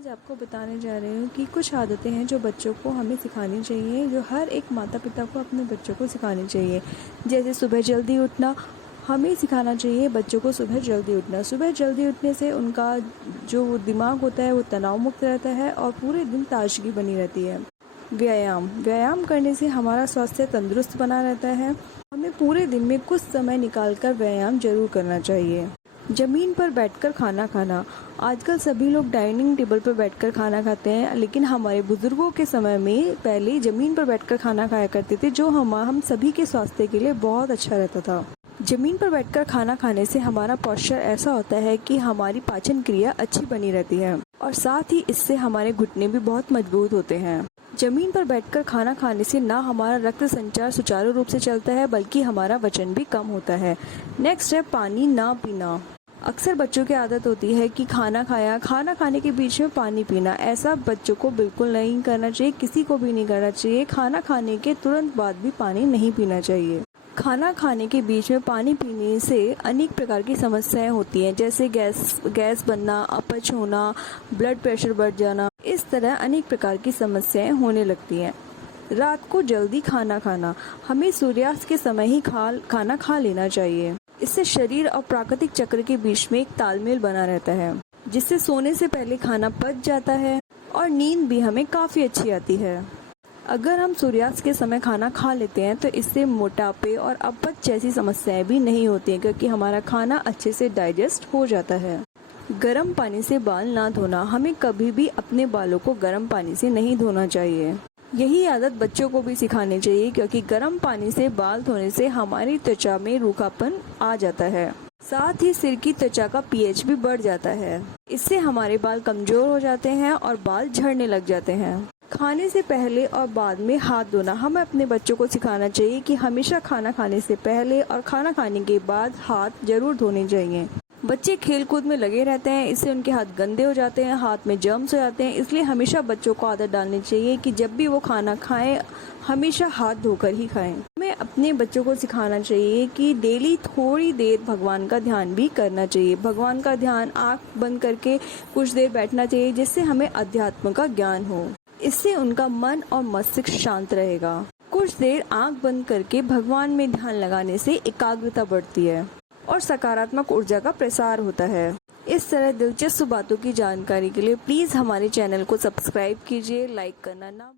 आज आपको बताने जा रही हूँ कि कुछ आदतें हैं जो बच्चों को हमें सिखानी चाहिए, जो हर एक माता पिता को अपने बच्चों को सिखानी चाहिए। जैसे सुबह जल्दी उठना, हमें सिखाना चाहिए बच्चों को सुबह जल्दी उठना। सुबह जल्दी उठने से उनका जो दिमाग होता है वो तनाव मुक्त रहता है और पूरे दिन ताजगी बनी रहती है। व्यायाम करने से हमारा स्वास्थ्य तंदुरुस्त बना रहता है। हमें पूरे दिन में कुछ समय निकालकर व्यायाम जरूर करना चाहिए। ज़मीन पर बैठकर खाना खाना, आजकल सभी लोग डाइनिंग टेबल पर बैठकर खाना खाते हैं, लेकिन हमारे बुजुर्गों के समय में पहले ज़मीन पर बैठकर खाना खाया करते थे, जो हम सभी के स्वास्थ्य के लिए बहुत अच्छा रहता था। ज़मीन पर बैठकर खाना खाने से हमारा पोस्चर ऐसा होता है कि हमारी पाचन क्रिया अच्छी बनी रहती है और साथ ही इससे हमारे घुटने भी बहुत मजबूत होते हैं। ज़मीन पर बैठकर खाना खाने से ना हमारा रक्त संचार सुचारू रूप से चलता है, बल्कि हमारा वजन भी कम होता है। नेक्स्ट है पानी ना पीना। अक्सर बच्चों की आदत होती है कि खाना खाने के बीच में पानी पीना। ऐसा बच्चों को बिल्कुल नहीं करना चाहिए, किसी को भी नहीं करना चाहिए। खाना खाने के तुरंत बाद भी पानी नहीं पीना चाहिए। खाना खाने के बीच में पानी पीने से अनेक प्रकार की समस्याएं होती हैं, जैसे गैस बनना, अपच होना, ब्लड प्रेशर बढ़ जाना। इस तरह अनेक प्रकार की समस्याएं होने लगती हैं। रात को जल्दी खाना खाना, हमें सूर्यास्त के समय ही खाना खा लेना चाहिए। इससे शरीर और प्राकृतिक चक्र के बीच में एक तालमेल बना रहता है, जिससे सोने से पहले खाना पच जाता है और नींद भी हमें काफ़ी अच्छी आती है। अगर हम सूर्यास्त के समय खाना खा लेते हैं तो इससे मोटापे और अपच जैसी समस्याएं भी नहीं होती हैं, क्योंकि हमारा खाना अच्छे से डाइजेस्ट हो जाता है। गर्म पानी से बाल ना धोना, हमें कभी भी अपने बालों को गर्म पानी से नहीं धोना चाहिए। यही आदत बच्चों को भी सिखानी चाहिए, क्योंकि गर्म पानी से बाल धोने से हमारी त्वचा में रूखापन आ जाता है। साथ ही सिर की त्वचा का पीएच भी बढ़ जाता है। इससे हमारे बाल कमजोर हो जाते हैं और बाल झड़ने लग जाते हैं। खाने से पहले और बाद में हाथ धोना, हमें अपने बच्चों को सिखाना चाहिए कि हमेशा खाना खाने से पहले और खाना खाने के बाद हाथ जरूर धोने चाहिए। बच्चे खेल कूद में लगे रहते हैं, इससे उनके हाथ गंदे हो जाते हैं, हाथ में जर्म्स हो जाते हैं। इसलिए हमेशा बच्चों को आदत डालनी चाहिए कि जब भी वो खाना खाएं, हमेशा हाथ धोकर ही खाएं। हमें अपने बच्चों को सिखाना चाहिए कि डेली थोड़ी देर भगवान का ध्यान भी करना चाहिए। भगवान का ध्यान आँख बंद करके कुछ देर बैठना चाहिए, जिससे हमें अध्यात्म का ज्ञान हो। इससे उनका मन और मस्तिष्क शांत रहेगा। कुछ देर आँख बंद करके भगवान में ध्यान लगाने से एकाग्रता बढ़ती है और सकारात्मक ऊर्जा का प्रसार होता है। इस तरह दिलचस्प बातों की जानकारी के लिए प्लीज़ हमारे चैनल को सब्सक्राइब कीजिए, लाइक करना ना